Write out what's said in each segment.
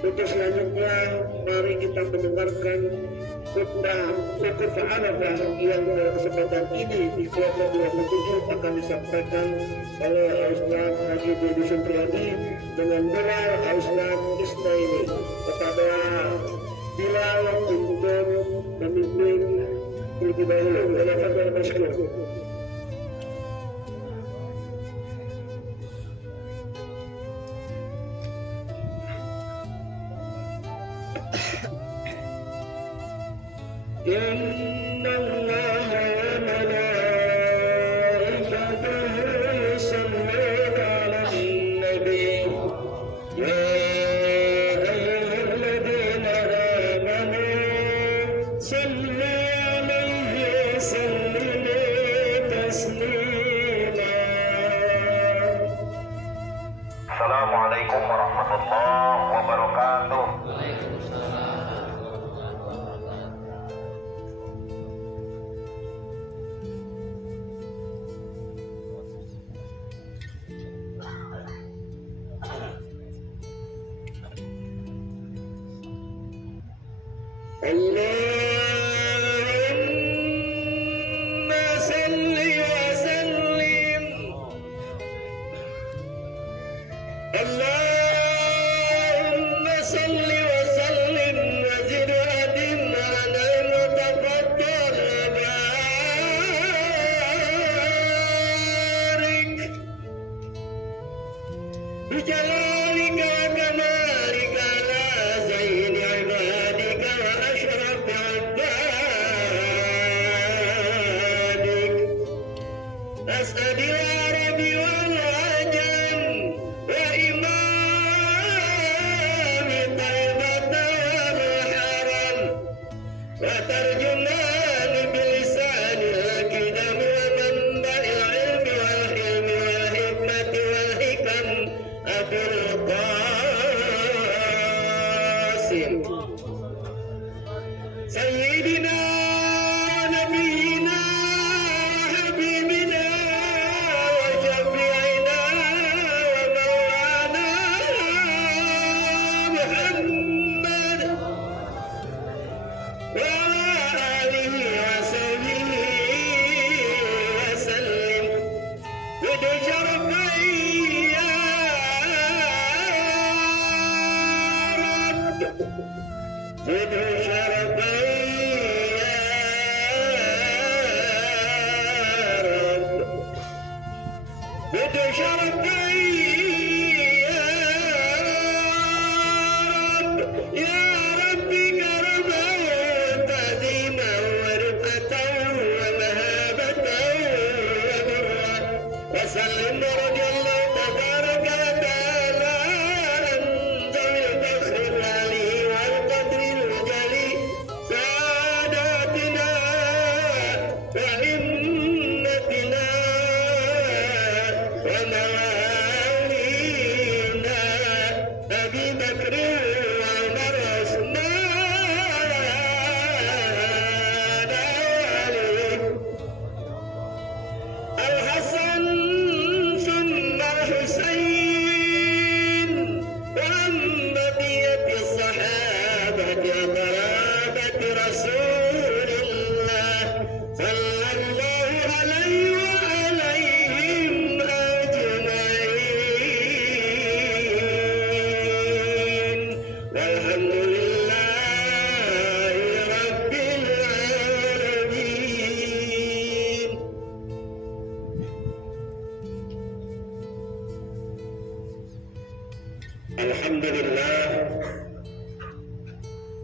Untuk selanjutnya mari kita mendengarkan khutbah Arafah yang pada kesempatan ini di kuartal 27 akan disampaikan oleh Ustaz Haji Dede Supriyadi dengan gelar Ustaz Ismaili kepada Bilal untuk memimpin terlebih dahulu. Silakan Maskur. إن الله وملائكته يصلون على النبي يا أيها الذين آمنوا صلوا عليه وسلموا تسليما. السلام عليكم ورحمة الله وبركاته. اللهم صل وسلم اللهم صل وسلم وزد وأدم على المتقدر وبارك بجلالك وكمالك على زين عبادك وأشرف عبادك أسأل العرب والعجم وإمام طيبة والحرم وترجمان بلسان الكدم ومنبع العلم والحلم والحكمة والحكم أبو القاسم سيدنا نبينا حبيبنا وشفيعنا ومولانا محمد وعلى آله وصحبه وسلم بشرفي يا رب بشرفي بشرفي يا رب يا ربي كرما وتعظيما ورفقة ومهابة وبرا وسلم رضي الله تبارك وتعالى عن ذوي الفخر العلي والقدر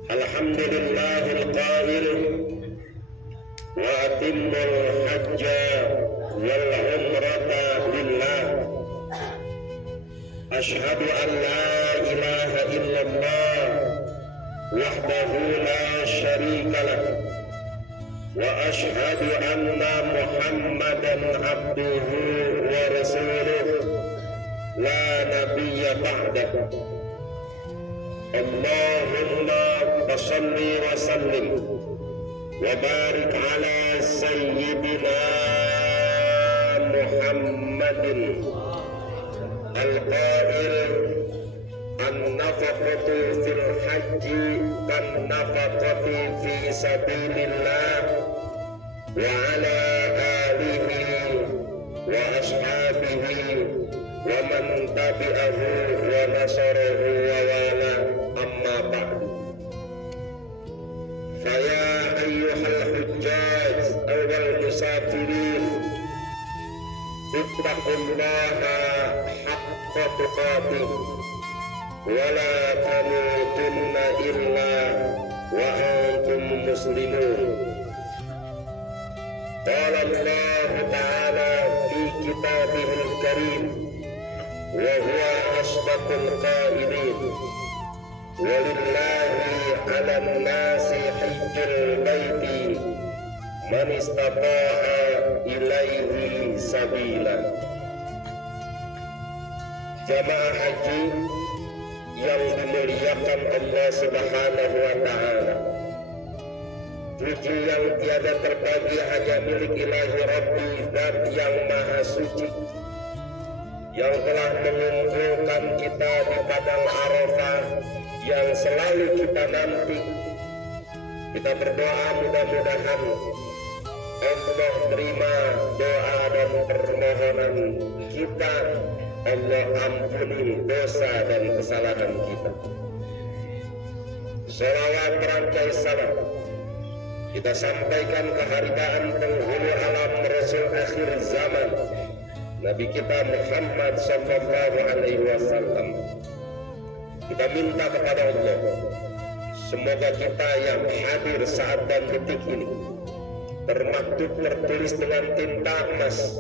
Alhamdulillahil qail wa atimmul hajja wal umrata lillah. Ashhadu an la ilaha illallah wahdahu la syarika lah wa ashhadu anna Muhammadan abduhu wa rasuluh la nabiyya ba'dah. Allahumma salli wa sallim wa barik ala sayyidina Muhammadin al-qail an-nafaqatu fil hajji kan-nafaqati fi sabilillah wa ala alihi wa ashabihi wa man tabi'ahu wa nasarahu wa wala, amma ba'du. Faya ayyuhal hujjaj awal musafirin ittaqullaha haqqa tuqatih wa la tamutunna illa wa antum muslimun. Qala Allah ta'ala fi kitabihil karim wa huwa asdaqul qailin walillahi 'alan nasi hajjul baiti man istata'a ilaihi sabila. Jamaah haji yang dimuliakan Allah Subhanahu wa ta'ala, puji yang tiada terbagi hanya milik Ilahi Rabbi, Zat yang maha suci, yang telah mengumpulkan kita di padang Arafah yang selalu kita nanti. Kita berdoa mudah-mudahan Allah terima doa dan permohonan kita. Allah ampuni dosa dan kesalahan kita. Salawat berangkai salam kita sampaikan keharibaan penghulu alam, Rasul akhir zaman, Nabi kita Muhammad sallallahu alaihi wasallam. Kita minta kepada Allah, semoga kita yang hadir saat dan detik ini termaktub tertulis dengan tinta emas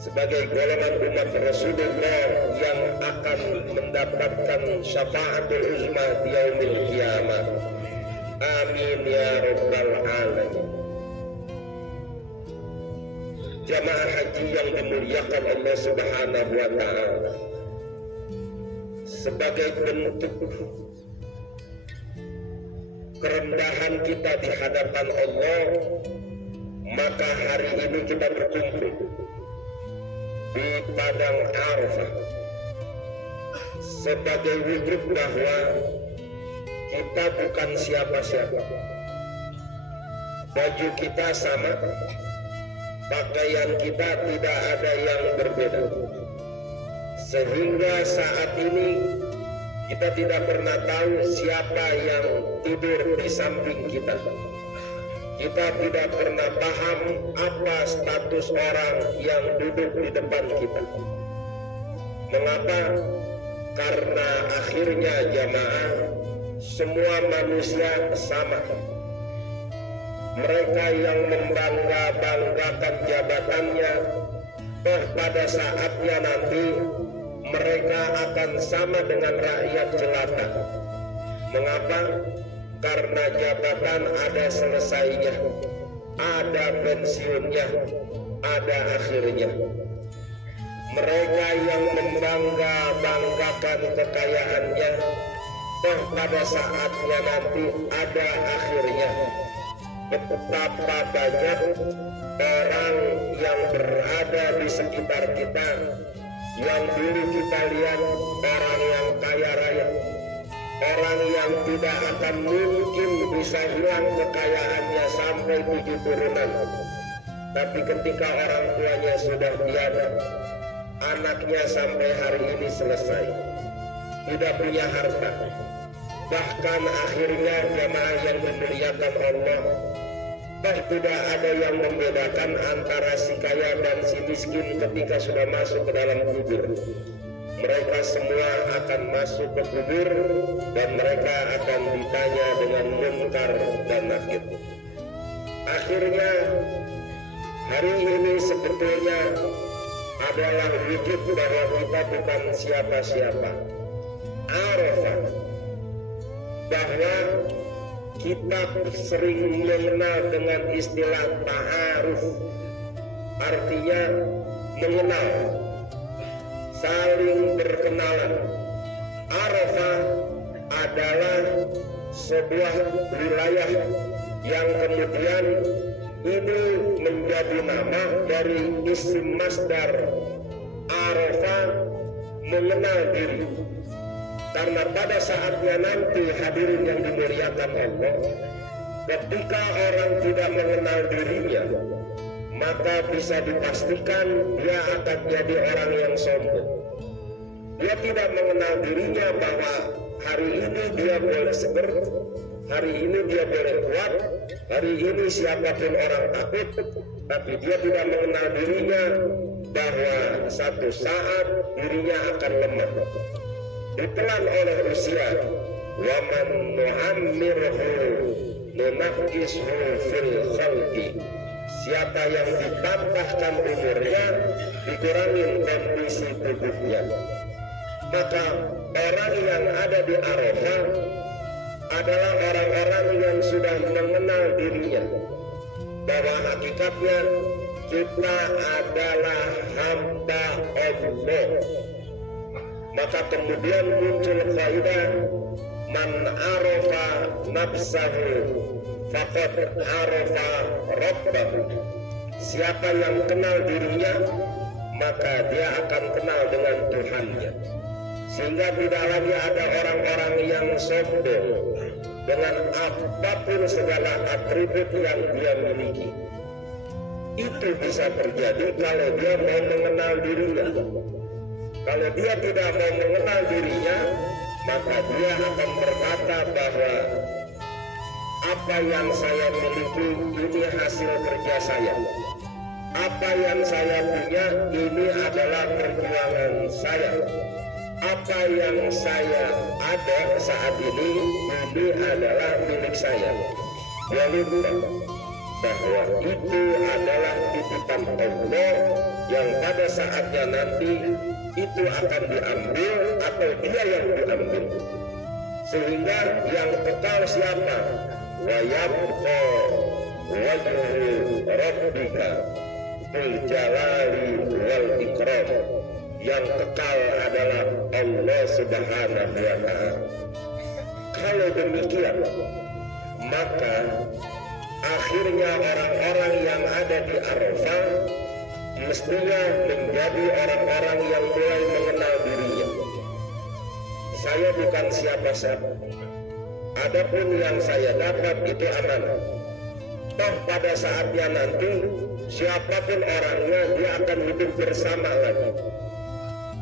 sebagai golongan umat Rasulullah yang akan mendapatkan syafaatul uzma di yaumil qiyamah. Amin ya rabbal alamin. Jamaah haji yang dimuliakan Allah Subhanahu wa ta'ala, sebagai bentuk kerendahan kita di hadapan Allah, maka hari ini kita berkumpul di padang Arafah sebagai wujud bahwa kita bukan siapa-siapa. Baju kita sama, pakaian kita tidak ada yang berbeda, sehingga saat ini kita tidak pernah tahu siapa yang tidur di samping kita. Kita tidak pernah paham apa status orang yang duduk di depan kita. Mengapa? Karena akhirnya jamaah, semua manusia sama. Mereka yang membangga-banggakan jabatannya, toh pada saatnya nanti mereka akan sama dengan rakyat jelata. Mengapa? Karena jabatan ada selesainya, ada pensiunnya, ada akhirnya. Mereka yang membangga-banggakan kekayaannya, toh pada saatnya nanti ada akhirnya. Betapa banyak orang yang berada di sekitar kita yang dulu kita lihat orang yang kaya raya, orang yang tidak akan mungkin bisa hilang kekayaannya sampai 7 turunan. Tapi ketika orang tuanya sudah tiada, anaknya sampai hari ini selesai, tidak punya harta. Bahkan akhirnya jamaah yang dimuliakan Allah, tidak ada yang membedakan antara si kaya dan si miskin ketika sudah masuk ke dalam kubur. mereka semua akan masuk ke kubur dan mereka akan ditanya dengan munkar dan nakir. Akhirnya hari ini sebetulnya adalah wujud bahwa kita bukan siapa-siapa. Arafah, bahwa kita sering mengenal dengan istilah ta'aruf, artinya mengenal, saling berkenalan. Arafah adalah sebuah wilayah yang kemudian ini menjadi nama dari isim masdar Arafah, mengenal diri. Karena pada saatnya nanti hadirin yang dimuliakan Allah, ketika orang tidak mengenal dirinya, maka bisa dipastikan dia akan jadi orang yang sombong. Dia tidak mengenal dirinya bahwa hari ini dia boleh seger, hari ini dia boleh kuat, hari ini siapapun orang takut, tapi dia tidak mengenal dirinya bahwa satu saat dirinya akan lemah, ditelan oleh usia. Wa man nu'ammirhu nunaqqishu fil khalqi. Siapa yang ditambahkan umurnya, dikurangin kondisi tubuhnya. Maka orang yang ada di Arafah adalah orang-orang yang sudah mengenal dirinya, bahwa hakikatnya kita adalah hamba Allah. Maka kemudian muncul kaidah man arafa nafsahu faqad arafa rabbahu. Siapa yang kenal dirinya, maka dia akan kenal dengan Tuhannya. Sehingga tidak lagi ada orang-orang yang sombong dengan apapun segala atribut yang dia miliki. Itu bisa terjadi kalau dia mau mengenal dirinya. Kalau dia tidak mau mengenal dirinya, maka dia akan berkata bahwa apa yang saya miliki ini hasil kerja saya. Apa yang saya punya ini adalah perjuangan saya. Apa yang saya ada saat ini adalah milik saya. Dia lupa bahwa itu adalah titipan Allah yang pada saatnya nanti itu akan diambil atau dia yang diambil. Sehingga yang kekal siapa? Wa yabqa wajhu rabbika dzul jalali wal ikram. Yang kekal adalah Allah Subhanahu wa ta'ala. Kalau demikian, maka akhirnya orang-orang yang ada di Arafah mestinya menjadi orang-orang yang mulai mengenal dirinya. Saya bukan siapa-siapa. Adapun yang saya dapat itu amanah. Toh pada saatnya nanti siapapun orangnya dia akan hidup bersama lagi.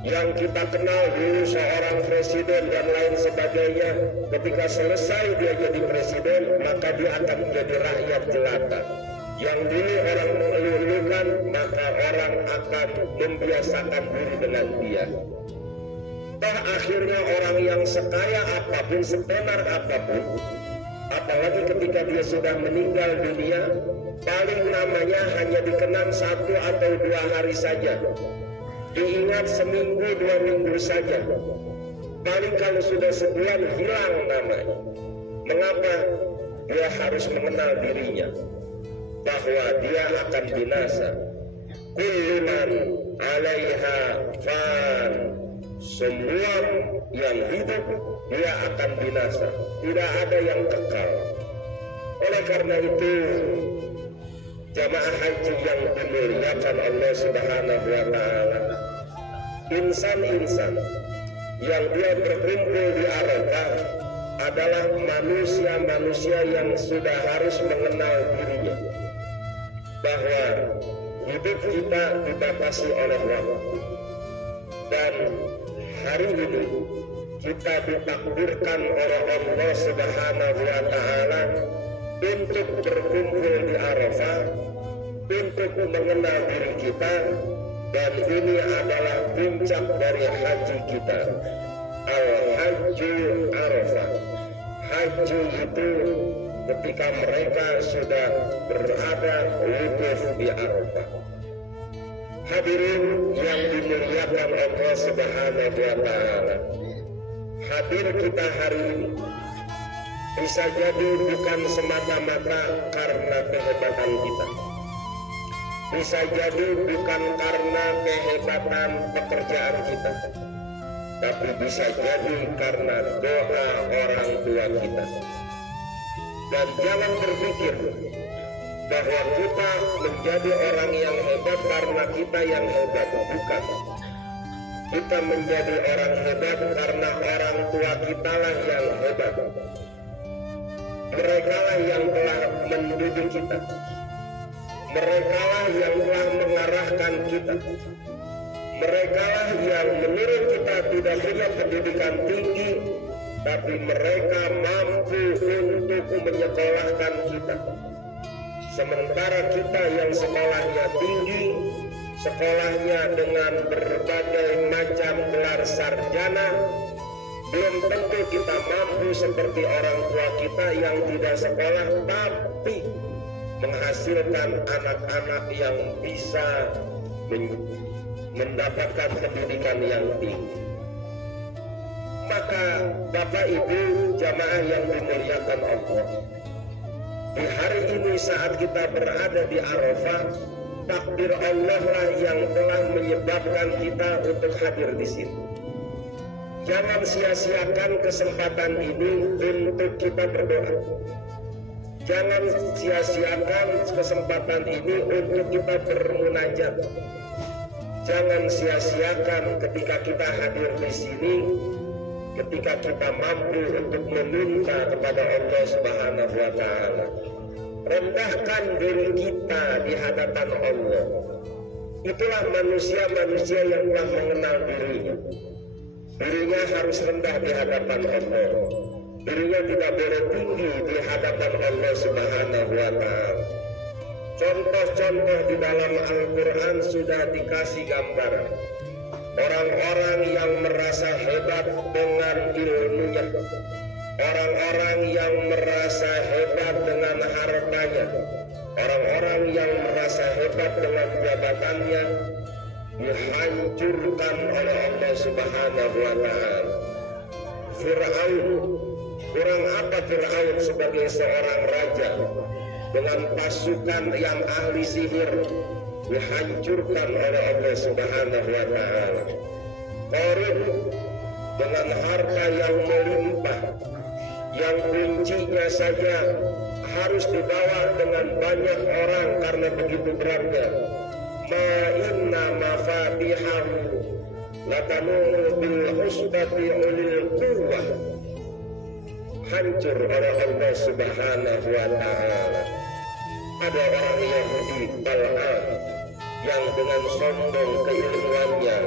Yang kita kenal dulu seorang presiden dan lain sebagainya, ketika selesai dia jadi presiden, maka dia akan menjadi rakyat jelata. Yang dulu orang mengeluh-elukan, maka orang akan membiasakan diri dengan dia. Toh akhirnya orang yang sekaya apapun, sebenar apapun, apalagi ketika dia sudah meninggal dunia, paling namanya hanya dikenang 1 atau 2 hari saja. Diingat seminggu 2 minggu saja. Paling kalau sudah sebulan hilang namanya. Mengapa? Dia harus mengenal dirinya bahwa dia akan binasa. Kullu man 'alaiha fan. Semua yang hidup dia akan binasa. Tidak ada yang kekal. Oleh karena itu, jamaah haji yang dimuliakan Allah Subhanahu wa ta'ala, insan-insan yang dia berkumpul di Arafah adalah manusia-manusia yang sudah harus mengenal dirinya, bahwa hidup kita dibatasi oleh waktu, dan hari ini kita ditakdirkan oleh Allah Subhanahu wa ta'ala untuk berkumpul di Arafah, untuk mengenal diri kita, dan ini adalah puncak dari haji kita, Al-Hajju Arafah. Haji itu ketika mereka sudah berada wukuf di Arafah. Hadirin yang dimuliakan Allah Subhanahu wa Ta'ala, hadir kita hari ini bisa jadi bukan semata-mata karena kehebatan kita, bisa jadi bukan karena kehebatan pekerjaan kita, tapi bisa jadi karena doa orang tua kita. Dan jangan berpikir bahwa kita menjadi orang yang hebat karena kita yang hebat, bukan. Kita menjadi orang hebat karena orang tua kita lah yang hebat. Mereka lah yang telah mendidik kita, mereka lah yang telah mengarahkan kita, mereka lah yang menurut kita tidak punya pendidikan tinggi, tapi mereka mampu untuk menyekolahkan kita. Sementara kita yang sekolahnya tinggi, sekolahnya dengan berbagai macam gelar sarjana, belum tentu kita mampu seperti orang tua kita yang tidak sekolah tapi menghasilkan anak-anak yang bisa mendapatkan pendidikan yang tinggi. Maka Bapak Ibu jamaah yang dimuliakan Allah, di hari ini saat kita berada di Arafah, takdir Allah lah yang telah menyebabkan kita untuk hadir di sini. Jangan sia-siakan kesempatan ini untuk kita berdoa. Jangan sia-siakan kesempatan ini untuk kita bermunajat. Jangan sia-siakan ketika kita hadir di sini, ketika kita mampu untuk meminta kepada Allah Subhanahu wa Ta'ala. Rendahkan diri kita di hadapan Allah. Itulah manusia-manusia yang telah mengenal dirinya. Dirinya harus rendah di hadapan Allah. Dirinya tidak boleh tinggi di hadapan Allah Subhanahu wa Ta'ala. Contoh-contoh di dalam Al-Quran sudah dikasih gambaran. Orang-orang yang merasa hebat dengan ilmunya, orang-orang yang merasa hebat dengan hartanya, orang-orang yang merasa hebat dengan jabatannya, dihancurkan oleh Allah Subhanahu wa Ta'ala. Fir'aun, kurang apa Fir'aun sebagai seorang raja dengan pasukan yang ahli sihir, dihancurkan oleh Allah Subhanahu wa Ta'ala. Qarun dengan harta yang melimpah, yang kuncinya saja harus dibawa dengan banyak orang karena begitu beratnya. Ma inna mafatihahu latanu bil usbati ulil quwwah. Hancur oleh Allah Subhanahu wa Ta'ala. Ada orang Yahudi Bal'am yang dengan sombong keilmuannya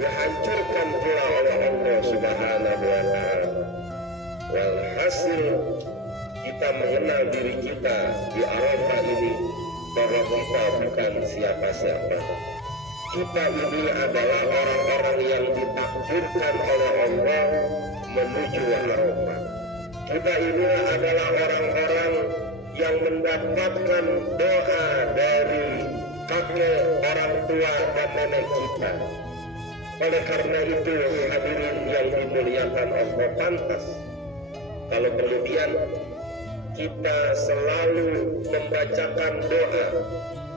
dihancurkan pula oleh Allah Subhanahu wa Ta'ala. Walhasil kita mengenal diri kita di Arafah ini bahwa kita bukan siapa-siapa. Kita ini adalah orang-orang yang ditakdirkan oleh Allah menuju Arafah. Kita ini adalah orang-orang yang mendapatkan doa dari kakek, orang tua, dan nenek kita. Oleh karena itu hadirin yang dimuliakan Allah, pantas kalau kemudian kita selalu membacakan doa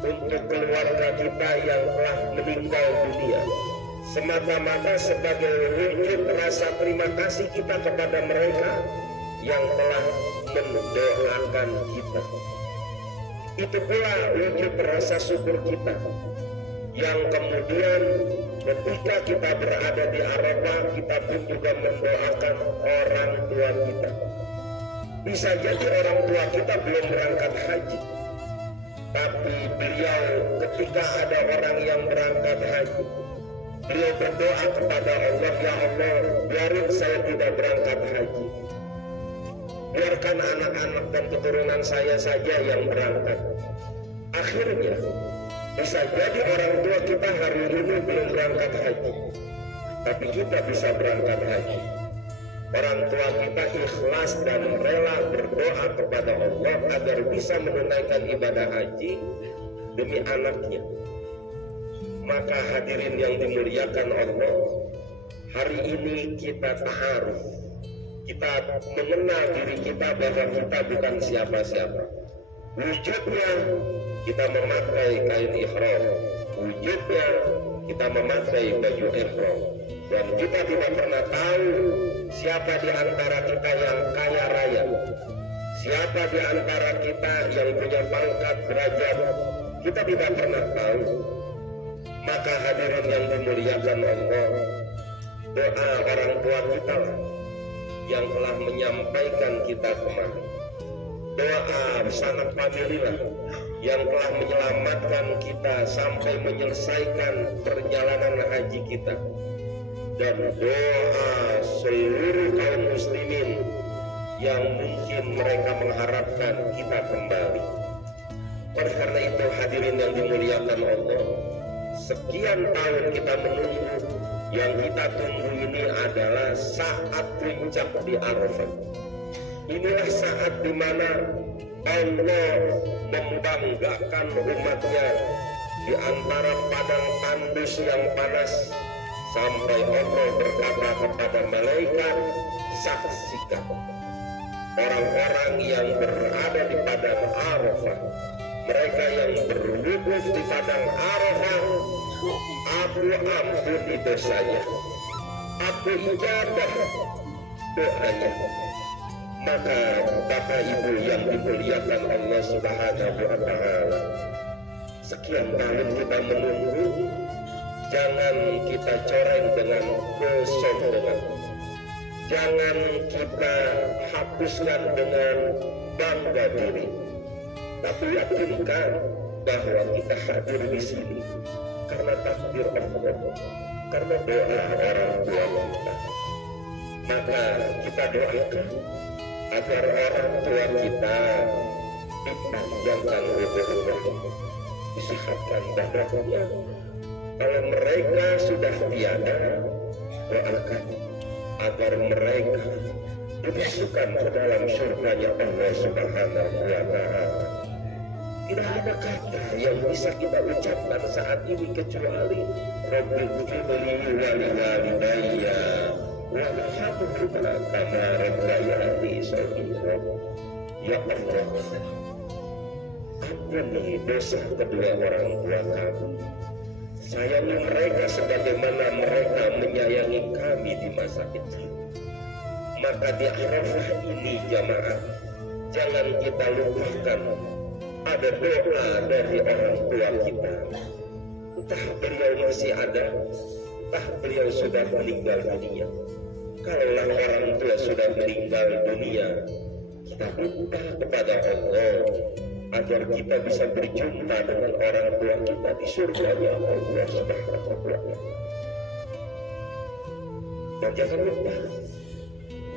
untuk keluarga kita yang telah meninggal dunia, semata-mata sebagai wujud rasa terima kasih kita kepada mereka yang telah mendoakan kita. Itu pula wujud rasa syukur kita yang kemudian ketika kita berada di Arafah, kita pun juga mendoakan orang tua kita. Bisa jadi orang tua kita belum berangkat haji, tapi beliau ketika ada orang yang berangkat haji, beliau berdoa kepada Allah, ya Allah, biarin saya tidak berangkat haji, biarkan anak-anak dan keturunan saya saja yang berangkat. Akhirnya Bisa jadi orang tua kita hari ini belum berangkat haji, tapi kita bisa berangkat haji. Orang tua kita ikhlas dan rela berdoa kepada Allah agar bisa menunaikan ibadah haji demi anaknya. Maka hadirin yang dimuliakan Allah, hari ini kita ta'aruf, kita mengenal diri kita bahwa kita bukan siapa-siapa. Wujudnya kita memakai kain ihram, wujudnya kita memakai baju ihram, dan kita tidak pernah tahu siapa di antara kita yang kaya raya, siapa di antara kita yang punya pangkat derajat, kita tidak pernah tahu. Maka hadirin yang dimuliakan Allah, doa orang tua kita yang telah menyampaikan kita kemari, doa sanak famili yang telah menyelamatkan kita sampai menyelesaikan perjalanan haji kita, dan doa seluruh kaum muslimin yang mungkin mereka mengharapkan kita kembali. Oleh karena itu hadirin yang dimuliakan Allah, sekian tahun kita menunggu, yang kita tunggu ini adalah saat puncak di Arafah. Inilah saat di mana Allah membanggakan umatnya di antara padang tandus yang panas, sampai Allah berkata kepada malaikat, saksikan orang-orang yang berada di padang Arafah, mereka yang berwukuf di padang Arafah, aku ampuni dosanya, aku ijabah doanya. Maka Bapak Ibu yang dimuliakan Allah Subhanahu wa Ta'ala, sekian tahun kita menunggu, jangan kita coreng dengan kesombongan, jangan kita hapuskan dengan bangga diri, tapi yakinkan bahwa kita hadir di sini karena takdir Allah, karena doa orang tua kita. Maka kita doakan agar orang tua kita dipanjangkan umurnya, disehatkan badannya. Kalau mereka sudah tiada, doakan agar mereka dimasukkan ke dalam surganya Allah Subhanahu wa Ta'ala. Tidak ada kata yang bisa kita ucapkan saat ini kecuali Rabbighfirli wa liwalidayya warhamhuma kama rabbayani shaghira. Ya Allah, ampuni dosa kedua orang tua kami, sayangi mereka sebagaimana mereka menyayangi kami di masa kecil. Maka di Arafah ini jamaah, jangan kita lupakan ada doa dari orang tua kita. Entah beliau masih ada, entah beliau sudah meninggal dunia. Kalaulah orang tua sudah meninggal dunia, kita minta kepada Allah agar kita bisa berjumpa dengan orang tua kita di surganya Allah Subhanahu wa Ta'ala. Dan jangan lupa,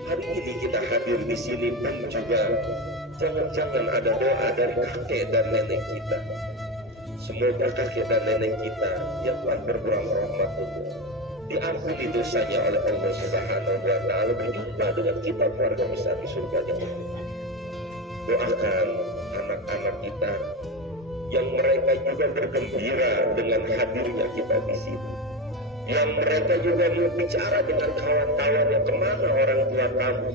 hari ini kita hadir di sini pun juga jangan-jangan ada doa dari kakek dan nenek kita. Semoga kakek dan nenek kita yang telah berkurang rahmatullah diampuni dosanya oleh Allah Subhanahu wa Ta'ala, berjumpa dengan kita keluarga besar di surganya. Doakan anak-anak kita yang mereka juga bergembira dengan hadirnya kita di sini, yang mereka juga berbicara dengan kawan-kawannya, kemana orang tua kamu,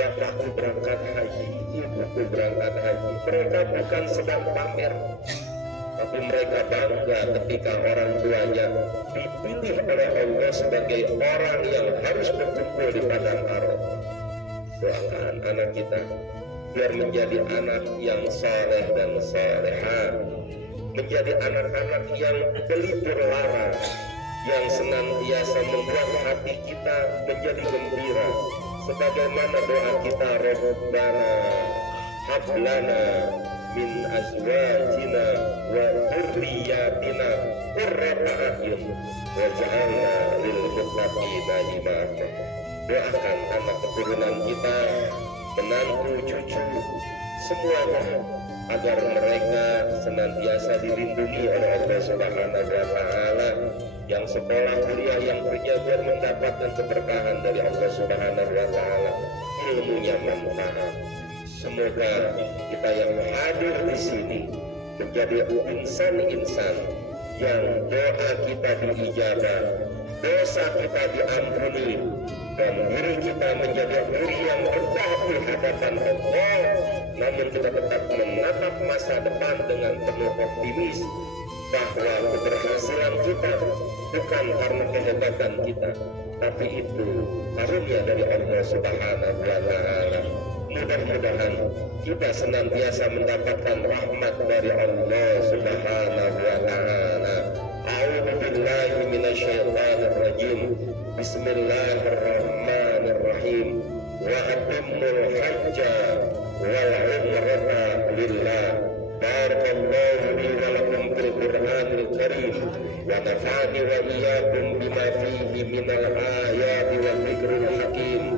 bapakku berangkat haji, ibuku berangkat haji. Mereka bukan sedang pamer, tapi mereka bangga ketika orang tuanya dipilih oleh Allah sebagai orang yang harus berkumpul di padang Arafah. Doakan anak kita biar menjadi anak yang saleh dan salehah, menjadi anak-anak yang pelipur lara, yang senantiasa membuat hati kita menjadi gembira, sebagaimana doa kita, Rabbana hablana min azwajina wa dzurriyyatina qurrata a'yun waj'alna lil muttaqina imama. Doakan anak keturunan kita, menantu, cucu, semuanya agar mereka senantiasa dilindungi oleh Allah Subhanahu wa Ta'ala, yang sekolah kuliah yang kerja biar mendapatkan keberkahan dari Allah Subhanahu wa Ta'ala, ilmunya manfaat. Semoga kita yang hadir di sini menjadi insan-insan yang doa kita diijabah, dosa kita diampuni, dan diri kita menjadi diri yang rendah di hadapan Allah, namun kita tetap menatap masa depan dengan penuh optimis bahwa keberhasilan kita bukan karena kehebatan kita, tapi itu karunia dari Allah Subhanahu wa Ta'ala. Mudah-mudahan kita senantiasa mendapatkan rahmat dari Allah Subhanahu wa Ta'ala. A'udzu billahi minasyaitonir rajim. Bismillahirrahmanirrahim. Wa atimmul hajja wal umrata lillah. Barakallahu li wa lakum fil Qur'anil Karim wa nafa'ani wa iyyakum bima fihi minal ayati wa dzikril hakim.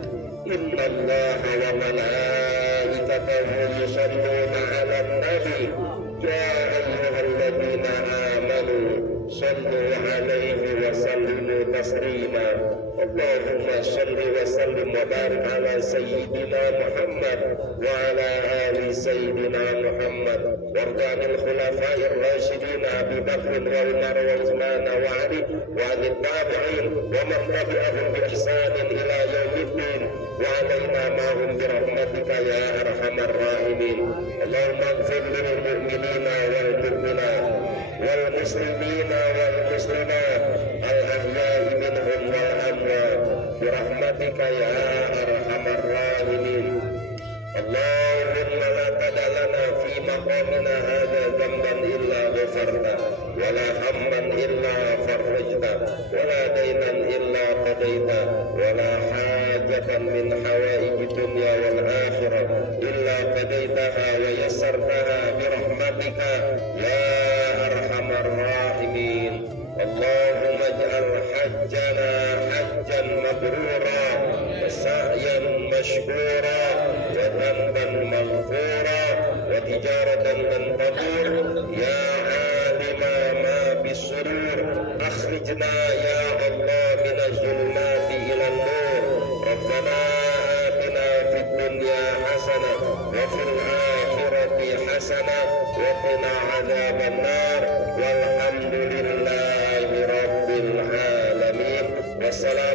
Inna Allaha wa malaikatahu yusholluna 'alan nabi ya ayyuhalladzina amanu shallu 'alaihi wa sallimu taslima. Allahumma shalli wa sallim wa barik ala sayyidina Muhammad wa ala ali sayyidina Muhammad warda 'anil khulafa'ir rasyidin Abi Bakr wa Umar wa Utsman wa Ali wa 'anil tabi'in wa man tabi'ahum bi ihsanin ila yaumiddin wa 'alaina ma'hum bi rahmatika ya arhamar rahimin. Allahumma ighfir lil mu'minina wal mu'minat wal muslimina wal muslimat al ahya'i minhum wal amwat bi rahmatika ya arhamar rahimin. Allahumma la tad'alana fi maqamina hadha dhanban illa ghafarta wa la hamman illa farajta wa la daynan illa qadayta wa la hajatan min hawaiji dunya wal akhirah illa qadaytaha wa yassartaha bi rahmatika ya arhamar rahimin. Allahumma ij'al hajjana hajjan mabrura wa sa'yan mashkura wa dhanban maghfura wa tijaratan lan tabur ya alima ma bisurur akhrijna ya Allah minaz zulumati ilan nur. Rabbana atina fid dunya hasanah wa fil akhirati hasanah wa qina adzaban nar walhamdulillahi rabbil alamin. Wassalam.